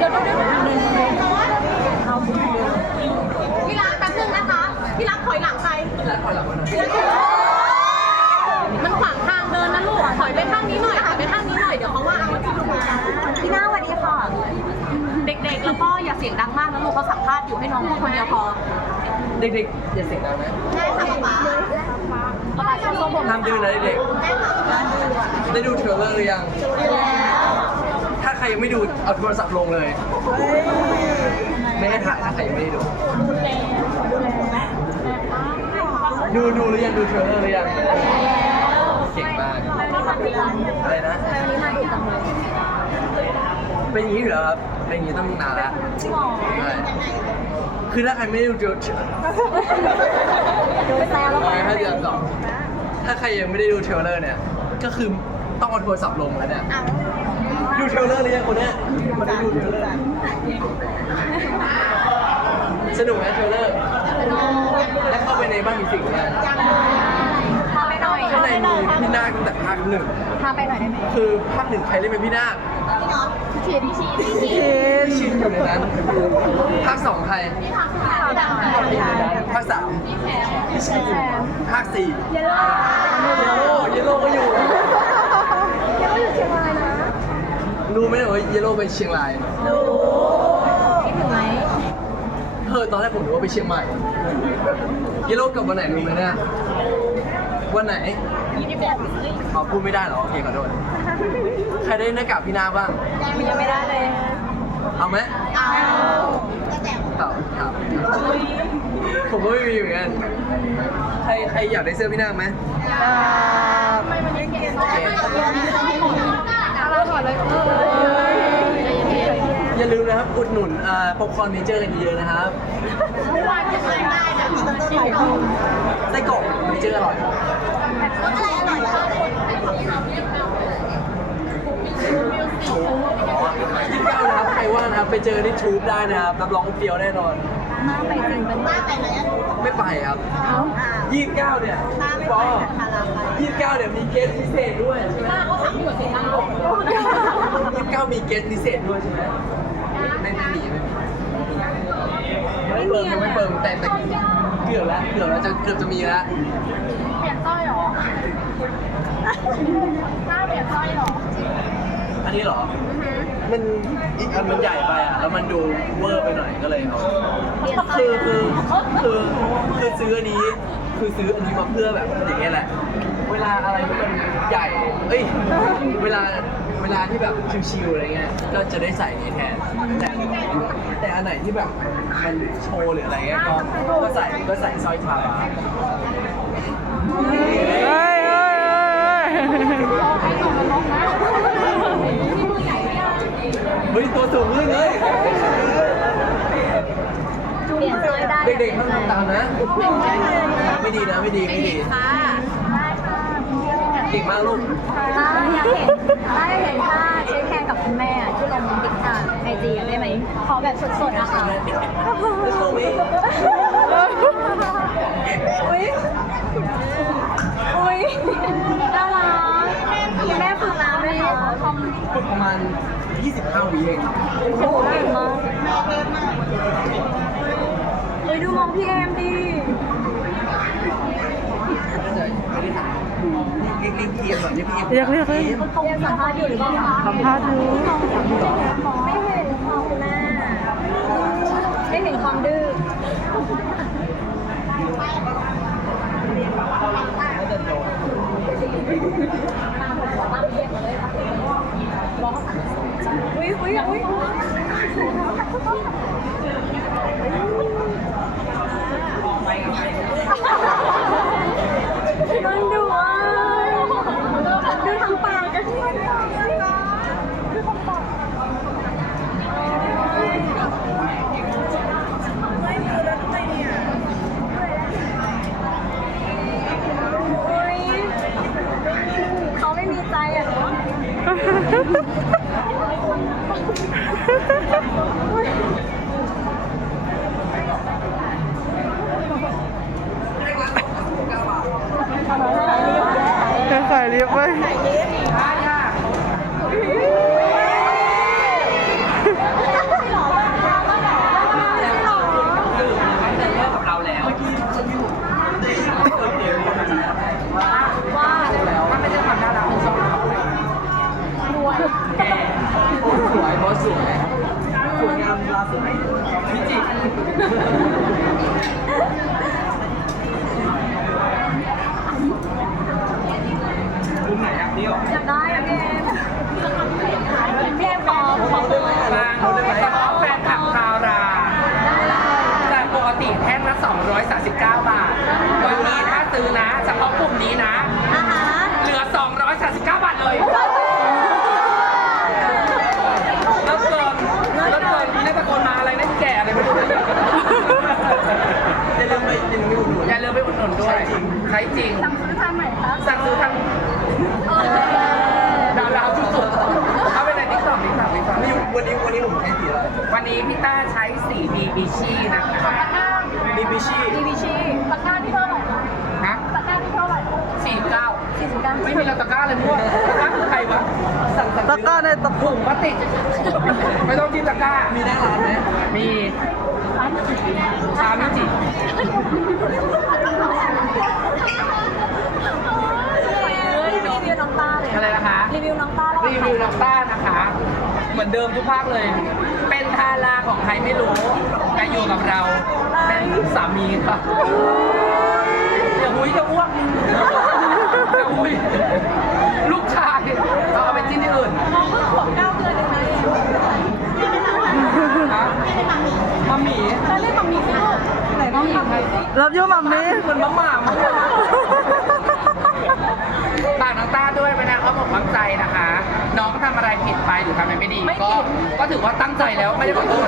เดี๋ยวเดี๋ยวเดี๋ยวพี่รักแป๊บนึงนะคะ พี่รักถอยหลังใครแล้วถอยหลังมาหน่อยมันขวางทางเดินนะลูก ถอยไปข้างนี้หน่อยถอยไปข้างนี้หน่อย เดี๋ยวเขาว่าเอาที่ลูกพี่หน้าสวัสดีค่ะ เด็กๆ แล้วก็อย่าเสียงดังมากนะลูกเขาสัมภาษณ์อยู่ให้น้องพูดคนเดียวพอ เด็กๆ อย่าเสียงดังนะได้ค่ะป๊าป๊าป๊าชอบผมห้ามดื้อนะเด็กๆได้ดูเทรลเลอร์หรือยังถ้า ใครยังไม่ดูเอาโทรศัพท์ลงเลย ไม่ให้ถ่ายถ้าใครยังไม่ได้ดู ดูดูหรือยังดูเทรลเลอร์หรือยังเก่งมากอะไรนะเป็นอย่างนี้อยู่แล้วครับเป็นอย่างนี้ต้องนานแล้วใช่คือถ้าใครไม่ดูเทรลดูแซวแล้วเอาไงถ้าเดือนสองถ้าใครยังไม่ได้ดูเทรลเลอร์เนี่ย ก็คือต้องเอาโทรศัพท์ลงแล้วเนี่ย ดูเทรลเลอร์หรือยังคนเนี้ยคนนี้ดูเทรลเลอร์สนุกไหมเทรลเลอร์ได้เข้าไปในบ้านมีสิ่งไหมพาไปหน่อยข้างในมีพี่นาคตั้งแต่ภาคหนึ่งพาไปหน่อยได้ไหมคือภาคหนึ่งใครเล่นเป็นพี่นาคชินชินชินพี่ชินอยู่ในนั้นภาคสองใครขาวดำอยู่ในนั้นภาคสามพี่ชินอยู่ภาคสี่เยลโล่ เยลโล่เยลโล่ก็อยู่ เยลโล่อยู่เชียงรายนะ รู้ ไหมว่าเยลโล่ไปเชียงรายดูคิดถึงไหมเออตอนแรกผมนึกว่าไปเชียงใหม่เยลโล่กลับวันไหนรู้ไหมเนี่ยวันไหนยี่สิบเอ็ดอ๋อพูดไม่ได้เหรอโอเคขอโทษใครได้หน้ากากพี่นาบ้างยังไม่ได้เลย เอาไหมเอาครับครับผมก็ไม่มีเหมือนกันใครใครอยากได้เสื้อพี่นาคไหมไม่มันยังเก่งโอเคเราถอดเลยเอออย่าลืมนะครับอุดหนุนอ่าป๊อปคอร์นเนเจอร์กันเยอะๆนะครับไม่ว่าจะไม่ได้นะมีต้นไม้ไส้กรอกเนเจอร์อร่อยอะไรอร่อยบ้างยี่สิบเก้านะครับใครว่างนะครับไปเจอที่ทูบได้นะครับรับรองเปรี้ยวแน่นอน มาไปจริงเป็นมาไปไหนอะไม่ไปครับเอายี่สิบเก้าเนี่ยปอยี่สิบเก้าเนี่ยมีเกสพิเศษด้วยใช่ไหมเขาถามอยู่เสียงดังยี่สิบเก้ามีเกสพิเศษด้วยใช่ไหมไม่ไม่มีไม่มีไม่เปิงยังไม่เปิงแต่แต่เกือบแล้วเกือบแล้วจะเกือบจะมีแล้วเปลี่ยนสร้อยหรอหน้าเปลี่ยนสร้อยหรออันนี้เหรอมันอีกอันมันใหญ่ไปอะ แล้วมันดูเวอร์ไปหน่อยก็เลยเอา คือคือคือคือซื้ออันนี้ คือซื้ออันนี้มาเพื่อแบบอย่างเงี้ยแหละ เวลาอะไรที่มันใหญ่ เอ้ย เวลาเวลาที่แบบชิวๆอะไรเงี้ย ก็จะได้ใส่นี้แทน แต่แต่อันไหนที่แบบมันโชว์หรืออะไรเงี้ย ก็ก็ใส่ก็ใส่สร้อยทาราเฮ้ยเฮ้ยเฮ้ยเฮ้ย ตัวสูงขึ้นเลย เปลี่ยนสร้อยได้เด็กๆต้องทำตามนะ ไม่ดีนะไม่ดีไม่ดีค่ะเก่งมากลูกถ้าอยากเห็นถ้าอยากเห็นท่าเช็คแคนกับคุณแม่ที่ลงติ๊กต็อกไอจีได้ไหมขอแบบสดๆนะคะ Let's go me อุ้ยอุ้ยน่ารักแม่ฝึกน้ำไหมคะฝึกประมาณ25วิเองโอ้โหเก่งมากเฮ้ยดูมองพี่แอมดิน่าจะไม่ได้ทำเรียกเรียกพี่เอ็มหน่อยเรียกพี่เอ็มเรียกเรียกเรียกเขายังสัมภาษณ์อยู่หรือเปล่าคะสัมภาษณ์อยู่ไม่เห็นความแม่ไม่เห็นความดื้ออุ้ยอุ้ยอุ้ยมันดูอะดูทางปากกันดูทางปากอุ๊ยเขาไม่มีใจอะเนาะ ขายลิฟต์ไว้ สวยสวยงามล่าสุดพิจิตร มุมไหนอะนี่หรอ อยากได้อะพี่เอมพี่เอมขอขอ ได้ไหมเอาได้ไหม เฉพาะแฟนคลับคารา จากปกติแท่งละ 239 บาท วันนี้ถ้า ซื้อนะเฉพาะกลุ่มนี้นะอาหารเหลือ 239 บาทเลยแล้วเกินแล้วเกินมีนักตะโกนมาอะไรนั่นแก่อะไรไม่รู้อย่าลืมไปอย่าลืมไปอุดหนุนอย่าลืมไปอุดหนุนด้วยใช้จริง สั่งซื้อทางไหนคะสั่งซื้อทางดาวดาวๆสุดๆเข้าไปในติ๊กต็อกติ๊กต็อกติ๊กต็อกนี่วันนี้วันนี้ผมใช้สีอะไรวันนี้พี่ต้าใช้สีบีบีชีนะคะมีบิชี่ ดีบีชีตะกร้าที่เท่าไหร่คะ ฮะ ตะกร้าที่เท่า ไหร่49สี่สิบเก้าไม่มีเราตะกร้าเลยมั่วตะกร้าคือใครวะสั่งสั่งตะกร้าในตะถุงพลาสติกไม่ต้องจิ้มตะกร้า มีหน้าร้านไหมมีชามิจิรีวิวน้องต้าเลยอะไรนะคะ รีวิวน้องต้าแล้วรีวิวน้องต้านะคะ เหมือนเดิมทุกภาคเลย เป็นทาราของใครไม่รู้แต่อยู่กับเราเป็นสามีค่ะอย่าหุยจะอ้วก อย่าหุยลูกชายเราเอาไปจิ้นที่อื่นน้องเพิ่งขวบเก้าเดือนเองนะเองฮะมาหมีจะเรียกมัมมี่สิลูกไหนน้องทำสิรับยูมัมมี่เหมือนมะหม่ามฝากน้องต้าด้วยเป็นนางเขาบอกความใจนะคะ น้องทำอะไรผิดไปหรือทำอะไรไม่ดี ก็ก็ถือว่าตั้งใจแล้วไม่ได้ขอโทษ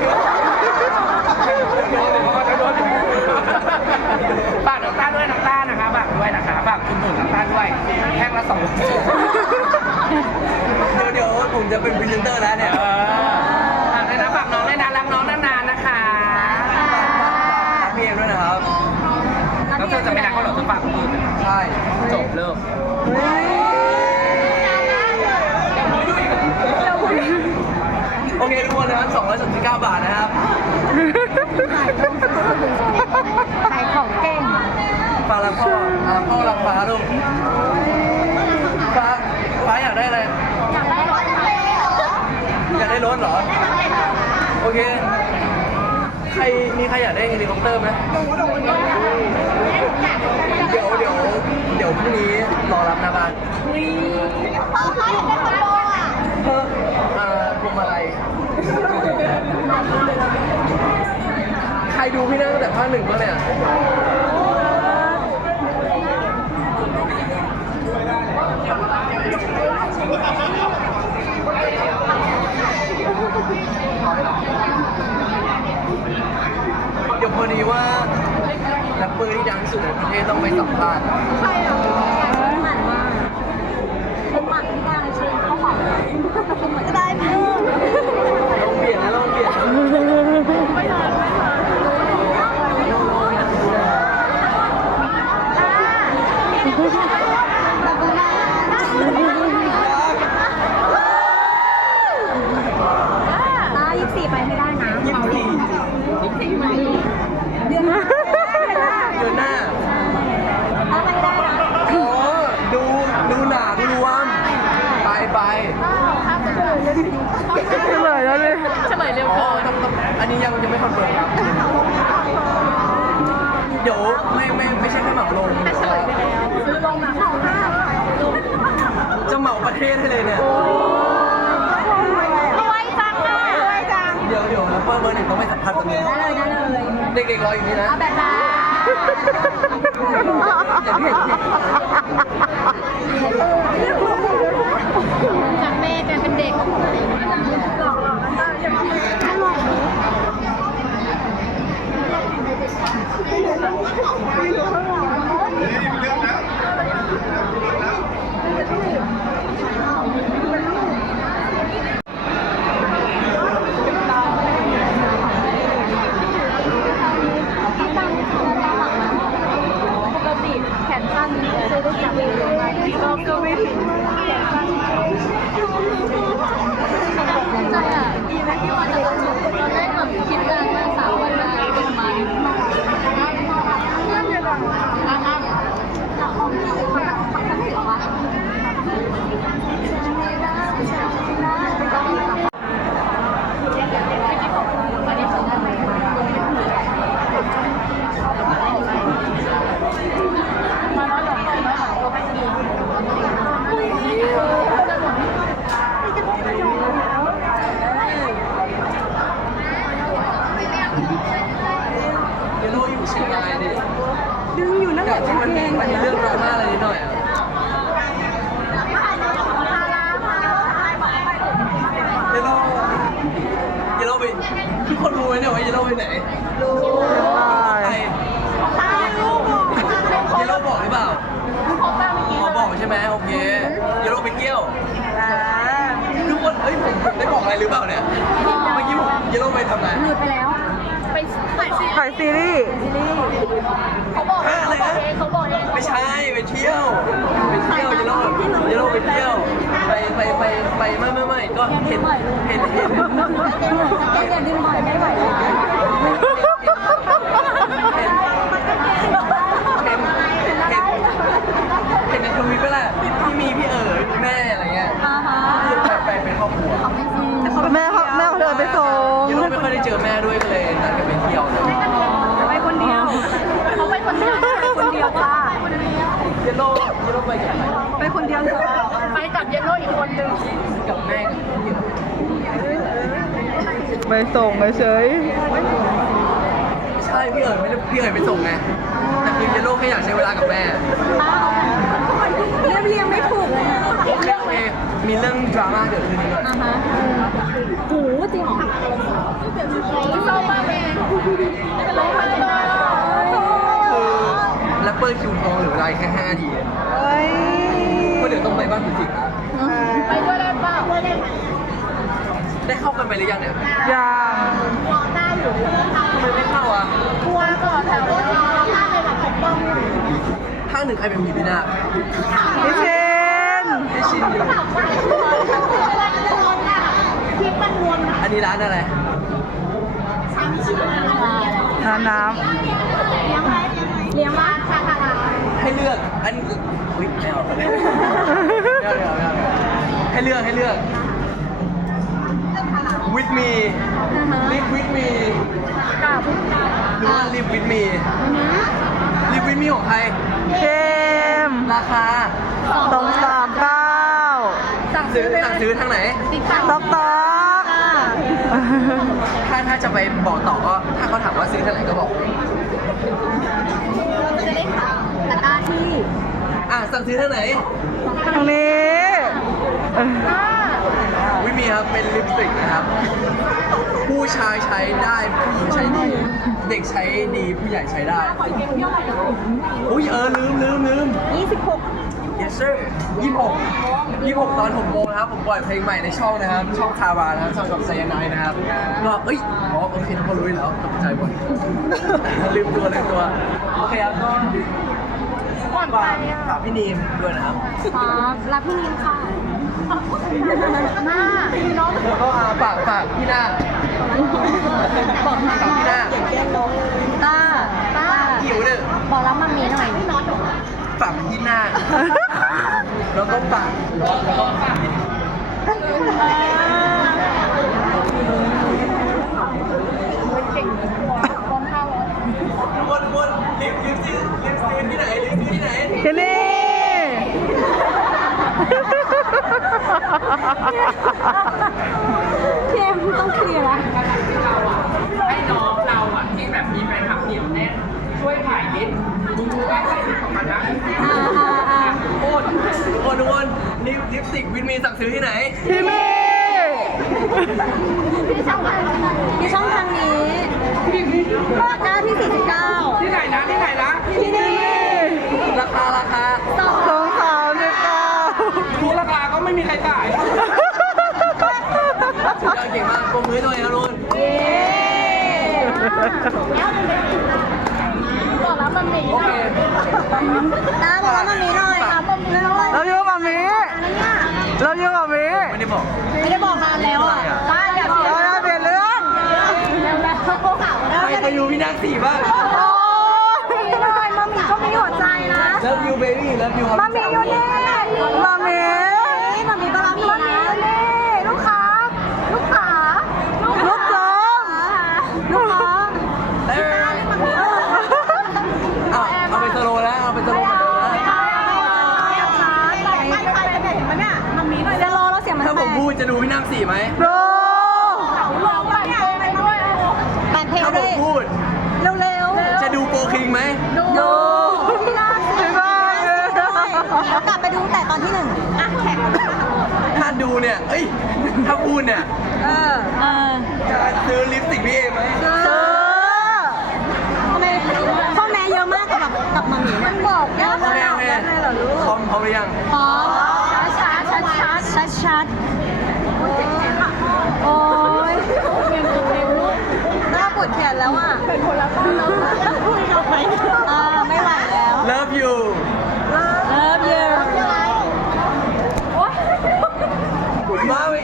ากคุณหนุนน้องต้าด้วยแท่งละสองร้อยเดี๋ยวเดี๋ยวผมจะเป็นพรีเซนเตอร์แล้วเนี่ยเออฝากด้วยนะฝากน้องด้วยนะรักน้องนานๆนะคะฝากฝากฝากพี่เอ็มด้วยนะครับแล้วเธอจะไม่รักเขาหรอเธอฝากคนอื่นใช่จบเลิกโอเคทุกคนนะครับ239 บาทนะครับขายของเก่งฟ้ารักพ่อ อ่าพ่อรักฟ้าลูกฟ้าฟ้าอยากได้อะไร อยากได้รถเลยเหรออยากได้รถเหรอ โอเค ใครมีใครอยากได้เฮลิคอปเตอร์ไหมเดี๋ยวเดี๋ยวเดี๋ยวพรุ่งนี้รอรับหน้าบ้านพ่อเขาอยากได้คอนโดอะเพิ่มอ่าพวงมาลัยใครดูพี่นั่งตั้งแต่ภาคหนึ่งบ้าเนี่ย เดี๋ยวพอดีว่าแรปเปอร์ที่ดังที่สุดในประเทศต้องไปสัมภาษณ์ ใครอะหมันมากเป็นหมันที่การเชิญเข้าฝันก็ได้เพิ่ม ลองเปลี่ยนนะลองเปลี่ยนนะ ไม่ทันไม่ทันตายี่สี่ไปไม่ได้นะ ยี่สิบสี่ เดือนหน้า เดือนหน้า ถ้าไปได้นะ โอ้ดูดูหนังรวม ไปไป ข้ามไปเลย เฉลยแล้วเลย เฉลยเร็ว อ๋อ เกิน ต้องต้องอันนี้ยังยังไม่คอนเฟิร์มครับ เดี๋ยวไม่ไม่ไม่ใช่แค่เหมาลงเฉลยไปแล้วซื้อลงนะของห้าจะเหมาประเทศให้เลยเนี่ยรวยจังอะรวยจังเดี๋ยวเดี๋ยวแล้วเบอร์เบอร์หนึ่งต้องไปสัมภาษณ์ตรงนี้ได้เลยได้เลยเด็กๆรออยู่นี่นะเอาแบบนั้นจากแม่กลายเป็นเด็ก 好吗？Ay, ¿no? ไม่ใช่ไปเที่ยวไปเที่ยวยลโรยลโล่ไปเที่ยวไปไปไปไปไม่ไม่ไม่ก็เห็นเห็นเห็น แกอย่าดึงบ่อยไม่ไหวแล้ว เห็นเห็นเห็นในทวิตก็แหละที่มีพี่เอ๋ยมีแม่อะไรเงี้ย อ่าฮะ คือไปไปเป็นครอบครัว แม่เขาแม่เขาเดินไปส่ง เยลโล่ไม่ค่อยได้เจอแม่ด้วยก็เลยนัดกันไปเที่ยวเลย ไปคนเดียว เขาไปคนเดียวไปคนเดียวจ้า เยล โล่เยลโล่ไปกับใครไปคนเดียวจ้าไปกับเยลโล่อีกคนนึงกับแม่กับพี่เอ๋ยไปส่งเฉยใช่พี่เอ๋ยไม่ได้พี่เอ๋ยไปส่งไงแต่คือเยลโล่แค่อยากใช้เวลากับแม่ เรียบเรียงไม่ถูกเลยอะ โอเคโอเคมีเรื่องดราม่าเกิดขึ้นนิดหน่อย อ่าฮะหูจริงเหรอเศร้ามากเลยร้องไห้เลย คือ แรปเปอร์คิวทองเหลือเวลาอีกแค่5นาทีๆเฮ้ยก็เดี๋ยวต้องไปบ้านคุณสิงห์นะไปด้วยได้เปล่าได้เข้ากันไปหรือยังเนี่ยยังทำไมไม่เข้าอะกลัวก่อนแต่ว่าถ้าเลยแบบปกป้องภาคหนึ่งใครเป็นผีพี่นาคพี่เชนให้ชินอยู่คลิปมันวนอันนี้ร้านอะไร น้ำน้เลี้ยงไว้เลี้ยงบ้านชาคารา ให้เลือก อันอุ้ยไม่ เอาไม่เอาำไม่เอาไม่เอาไม่เอาให้เลือกให้เลือก with me live with me กับหรือว่า live with me live with me ของใคร เข้มราคาสองสามเก้าสั่งซื้ซื้ออสั่งซื้อทางไหน ติ๊กต็อกต๊อกต๊อกถ้าถ้าจะไปบอกต่อก็ถ้าเขาถามว่าซื้อทางไหนก็บอกจะได้ข่าวตะกร้าที่ อะสั่งซื้อทางไหนทางนี้วิมีครับเป็นลิปสติกนะครับ ผู้ชายใช้ได้ผู้หญิงใช้ดี เด็กใช้ดีผู้ใหญ่ใช้ได้อุ้ยเออลืมลืมลืม 26 yes sir ยี่หกยี่หกตอนหกโมงนะครับ ผมปล่อยเพลงใหม่ในช่องนะครับ ช่องคารานะครับช่องกับไซยาไนด์นะครับ ก็เอ้ยอ๋อโอเคทุกคนรู้อยู่แล้วตกใจหมดลืมตัวลืมตัว โอเคครับก็ก่อนไป ฝากอะฝากพี่นีมด้วยนะครับครับรับพี่นินค่ะหน้าพี่น้องแล้วก็อาฝากฝากพี่นาฝากพี่นาตาตาหิวเด้อบอกรับมามีหน่อยพี่น้องฝากพี่นาแล้วก็ฝากแล้วก็ฝากทุกคนทุกคนลิฟต์ลิฟต์ซีลิฟต์ซีที่ไหนลิฟต์ซีที่ไหน ที่นี่ เกมต้องเคลียร์ละ ให้น้องเราอะที่แบบมีแฟนคลับเหนียวแน่นช่วยถ่ายนิดมึงดูว่าใครเป็นของมันนะ อ่าอ่าอ่า ทุกคนทุกคนทุกคนลิฟต์ลิปสติกวินมีสั่งซื้อที่ไหน ที่นี่ ที่ช่องทางที่ช่องทางนี้ก็หน้าที่ 49 ที่ไหนนะที่ไหนนะ ที่นี่ ราคาราคา ต่อ สองสามสิบเก้า ทุกราคาก็ ไม่มีใครจ่ายสุดยอดเก่งมากปรบมือให้ตัวเองครับทุกคนเย้บอกรับมันหนีโอเคน้าบอกรับมันหนีหน่อยค่ะปมมือหน่อยเราอยู่กับมามีเราอยู่กับมามีไม่ได้บอกไม่ได้บอกนานแล้วอะป้าอย่าเสียเราจะเปลี่ยนเรื่องเร็วแล้วใครจะอยู่พี่นักสี่บ้างโอ้ยไม่ได้มัมมี่ก็มีหัวใจนะ Love you baby Love you มัมมี่อยู่นี่มามีมัม พูดจะดูพี่น้ำสี่ไหมโปรองแบบได้วยแปดเพาผด้วยพูดเร็วๆจะดูโปรคิงไหมดูดูไม่ได้แล้วกลับไปดูแต่ตอนที่หนึ่งอะแขกถ้าดูเนี่ยเอ้ยถ้าพูดเนี่ยเออเออจะซื้อลิปสติกพี่เอไหมเออข้อแม้เยอะมากกับแบบกับมัมม่บอกเหรอมมาก ยัไงพร้อมพร้อมหรือยังพร้อมช้าช้าชัดชัดชัดชั โอ้ยหน้าปวดแขนแล้วอะเป็นคนละบ้านแล้วคุยกับไหมอ่าไม่ไหวแล้ว Love you Love you มาไป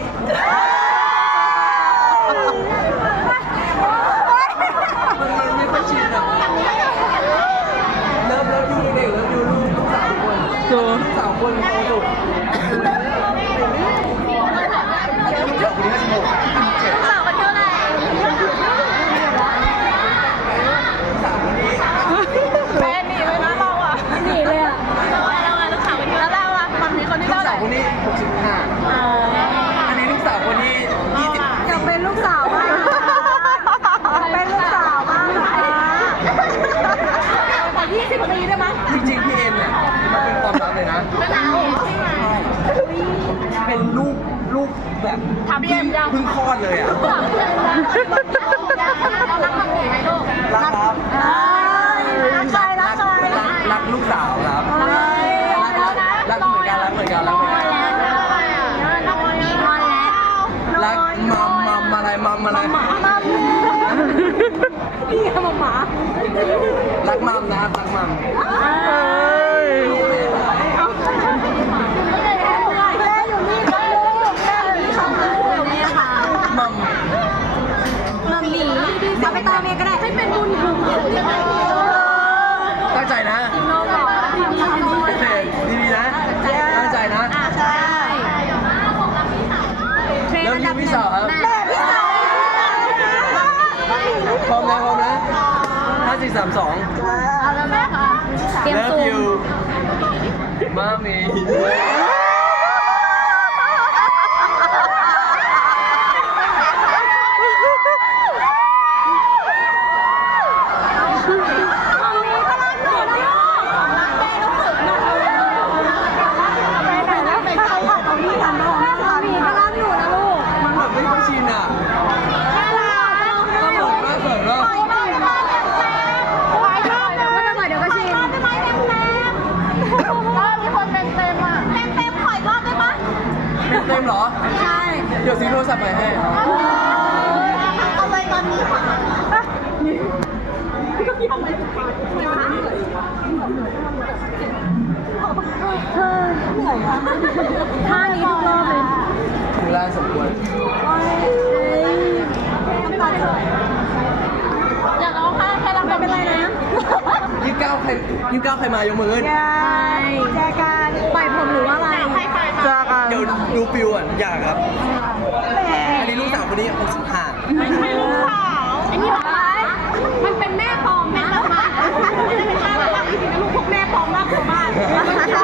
มันมันไม่ค่อยชินอะเลิฟเลิฟยูเด็กเลิฟยูลูกสามคนลูกสามคนความสุขอายุเยอะคนนี้ห้าสิบหกเจ็ด สาวมันเท่าไหร่ สามคนนี้ แม่หนีเลยนะเราอะหนีเลยอะแล้วเราอะลูกสาวคนนี้แล้วเราอะมัมมี่คนที่ ลูก เท่าไห สา ร่ วคนนี้หกสิบห้าอันนี้ลูกสาวคนนี้ยี่สิบ อยากเป็นลูกสาวบ้างเป็นลูกสาวบ้างขอยี่สิบปีได้ไหม จริงๆพี่เอ็มเนี่ยมันเป็นความลับเลยนะ เป็นเอา เป็นลูกลูกแบบ ถาม พี่เอ็มยังเพิ่งคลอดเลยอะเรารักมัมมี่ไหมลูกรักครับรักใครรักใครรักรักลูกสาวครับรักรักรักเหมือนกันรักเหมือนกันรักเหมือนกันรักมีงอนแล้วรักมัมมัมอะไรมัมอะไรพี่กับหมารักมัมนะครับรักมัม แม่อยู่นี่ครับลูกแม่อยู่นี่ครับลูกแม่ค่ะ มัม มัมหมีเอาไปตามเมย์ก็ได้ให้เป็นบุญคุณ ตั้งใจนะ โน้ก่อน โอเคดีๆนะตั้งใจนะ ใช่ แล้วยูพี่สาวครับ แม่พี่สาว พร้อมนะพร้อมนะห้า สี่สามสองเอาแล้วแม่ค่ะเตรียม Love ซู you มมามี มัมมี่ก็รักหนูนะรักแม่แล้วฝึกหนูไปไหนแล้วไปใครค่ะตรงนี้ทำของมัมมี่ก็รักหนูนะลูก มันแบบไม่ค่อยชินอะ แม่รัก ก็เหมือนว่าเกิดว่า ไปหน่อยค่ะไปหน่อยเดี๋ยวก็จะหน่อยเดี๋ยวก็ชินได้ไหมเต็มเต็มมีคนเต็มเต็มอะเต็มเต็มขออีกรอบได้ไหม เต็มๆเหรอ ใช่ เดี๋ยวซื้อโทรศัพท์ใหม่ให้ เอาไปตอนนี้ค่ะท่านี้ทุกรอบเลย ถึงเวลาสมควร อยากร้องไห้แค่ร้องไม่เป็นไรนะ ยี่สิบ เก้าใครยี่สิบเก้าใครมายกมือขึ้นใช่แจกันปล่อยผมหรือว่าอะไรแจกันเดี๋ยวดูฟิวอะอยากครับ อันนี้ลูกสาวคนนี้หกสิบห้าไม่ใช่ลูกสาวอันนี้ของใครมันเป็นแม่ปลอมนะไม่ได้เป็นแม่ปลอมจริงๆนะลูกพวกแม่ปลอมมากกว่าบ้าน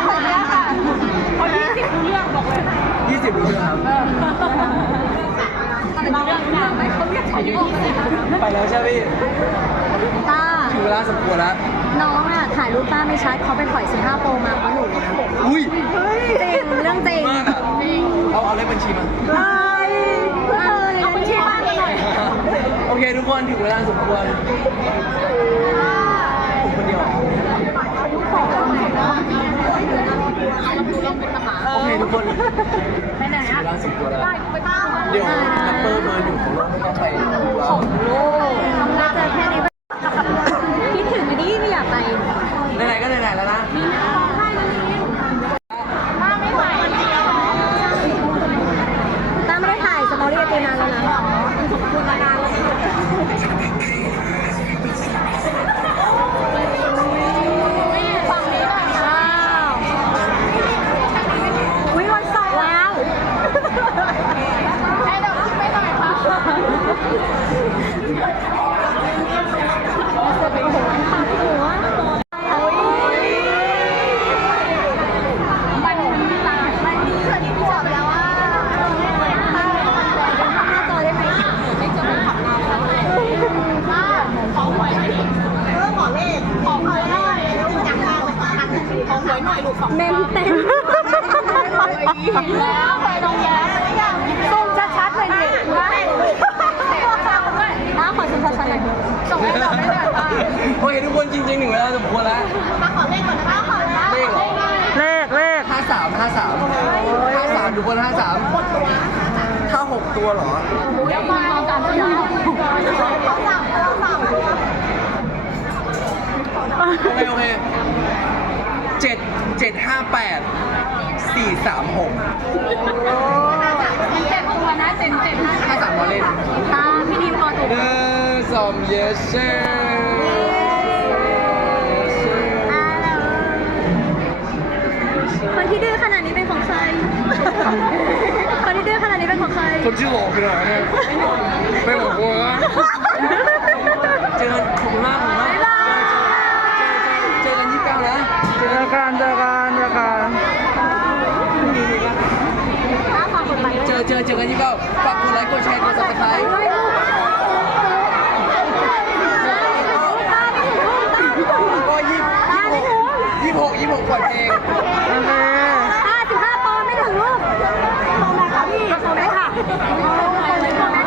คนนี้ค่ะคนนี้สิบรู้เรื่องบอกเลยยี่สิบรู้เรื่องครับเราเรื่องไม่เขาเรียกอายุยี่สิบไปแล้วใช่ไหมพี่ต้า ถึงเวลาสมควรแล้ว น้องอะถ่ายรูปต้าไม่ชัดเขาไปถอย15โปรมาเพราะหนูอุ้ยจริงเรื่องจริงมากอะเอาเอาเลขบัญชีมา เอ้ยเพื่อเธอเลยเอาบัญชีบ้านมาหน่อยโอเคทุกคนถึงเวลาสมควรผมคนเดียว โอเคทุกคนไปไหนถึงอะเวลาสมควรแล้ว ไปบ้านเดี๋ยวนัปเปอร์เบอร์หนึ่งของโลกไม่ต้องไปดูแล้วโอ้เราเจอแค่นี้ ตัวเหรอเดี๋ยวมาเอาการตัวเขาสั่งเขาสั่งโอเคโอเคเจ็ดเจ็ดห้าแปดสี่สามหกมันเจ็บตัวนะเจ็บเจ็บห้าสามมาเล่นตาพี่ดีมพอถูกหนึ่งสอง yes sir คนที่ดื้อขนาดนี้เป็นของใคร เป็นของใครคนชื่อหลอกไปหน่อยเนี่ยไม่หลอกกูนะเจอกันขอบคุณมากขอบคุณมากบ๊ายบายเจอกันยี่สิบเก้านะเจอกันเจอกันเจอกันถ้าฟังกฎหมายเจอเจอเจอกันยี่สิบเก้าฝากกดไลค์กดแชร์กด subscribe ก็ยี่ยี่หกยี่หกปล่อยเพลง ขอบคุณค่ะ